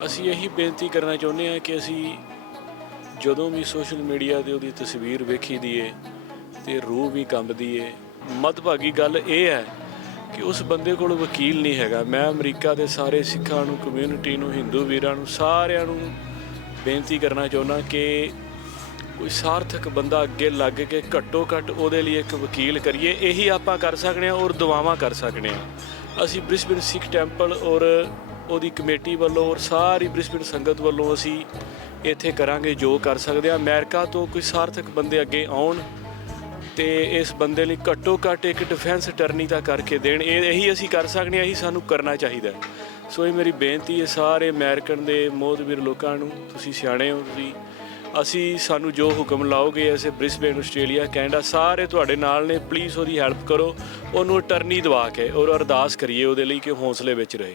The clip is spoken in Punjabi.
ਅਸੀਂ ਇਹੀ ਬੇਨਤੀ ਕਰਨਾ ਚਾਹੁੰਦੇ ਹਾਂ ਕਿ ਅਸੀਂ ਜਦੋਂ ਵੀ ਸੋਸ਼ਲ ਮੀਡੀਆ ਤੇ ਉਹਦੀ ਤਸਵੀਰ ਵੇਖੀ ਦੀਏ ਏ ਤੇ ਰੂਹ ਵੀ ਕੰਬਦੀ ਏ, ਮਦਭਾਗੀ ਗੱਲ ਇਹ ਹੈ ਕਿ ਉਸ ਬੰਦੇ ਕੋਲ ਵਕੀਲ ਨਹੀਂ ਹੈਗਾ। ਮੈਂ ਅਮਰੀਕਾ ਦੇ ਸਾਰੇ ਸਿੱਖਾਂ ਨੂੰ ਕਮਿਊਨਿਟੀ ਨੂੰ, ਹਿੰਦੂ ਵੀਰਾਂ ਨੂੰ, ਸਾਰਿਆਂ ਨੂੰ ਬੇਨਤੀ ਕਰਨਾ ਚਾਹੁੰਦਾ ਕਿ ਕੋਈ ਸਾਰਥਕ ਬੰਦਾ ਅੱਗੇ ਲੱਗ ਕੇ ਘੱਟੋ ਘੱਟ ਉਹਦੇ ਲਈ ਇੱਕ ਵਕੀਲ ਕਰੀਏ। ਇਹੀ ਆਪਾਂ ਕਰ ਸਕਦੇ ਹਾਂ ਔਰ ਦੁਆਵਾਂ ਕਰ ਸਕਦੇ ਹਾਂ। ਅਸੀਂ ਬ੍ਰਿਸਬਨ ਸਿੱਖ ਟੈਂਪਲ ਔਰ ਉਹਦੀ ਕਮੇਟੀ ਵੱਲੋਂ ਔਰ ਸਾਰੀ ਬ੍ਰਿਸਬਨ ਸੰਗਤ ਵੱਲੋਂ ਅਸੀਂ ਇੱਥੇ ਕਰਾਂਗੇ ਜੋ ਕਰ ਸਕਦੇ ਹਾਂ ਅਮਰੀਕਾ ਤੋਂ ਕੋਈ ਸਾਰਥਕ ਬੰਦੇ ਅੱਗੇ ਆਉਣ ਤੇ ਇਸ ਬੰਦੇ ਲਈ ਘੱਟੋ ਘੱਟ ਇੱਕ ਡਿਫੈਂਸ ਅਟਰਨੀ ਤਾਂ ਕਰਕੇ ਦੇਣ। ਇਹ ਇਹੀ ਅਸੀਂ ਕਰ ਸਕਦੇ ਹਾਂ ਇਹੀ ਸਾਨੂੰ ਕਰਨਾ ਚਾਹੀਦਾ। ਸੋ ਇਹ ਮੇਰੀ ਬੇਨਤੀ ਹੈ ਸਾਰੇ ਅਮਰੀਕਨ ਦੇ ਮੋਹਤਵੀਰ ਲੋਕਾਂ ਨੂੰ, ਤੁਸੀਂ ਸਿਆਣੇ ਹੋ, ਤੁਸੀਂ ਅਸੀਂ ਸਾਨੂੰ ਜੋ ਹੁਕਮ ਲਾਓਗੇ ਐਸੇ ਬ੍ਰਿਸਬੇਨ, ਆਸਟ੍ਰੇਲੀਆ, ਕੈਨੇਡਾ, ਸਾਰੇ ਤੁਹਾਡੇ ਨਾਲ ਨੇ ਪਲੀਜ਼ ਉਹਦੀ ਹੈਲਪ ਕਰੋ। ਉਹਨੂੰ ਅਟਰਨੀ ਦਵਾ ਕੇ ਔਰ ਅਰਦਾਸ ਕਰੀਏ ਉਹਦੇ ਲਈ ਕਿ ਉਹ ਹੌਸਲੇ ਵਿੱਚ ਰਹੇ।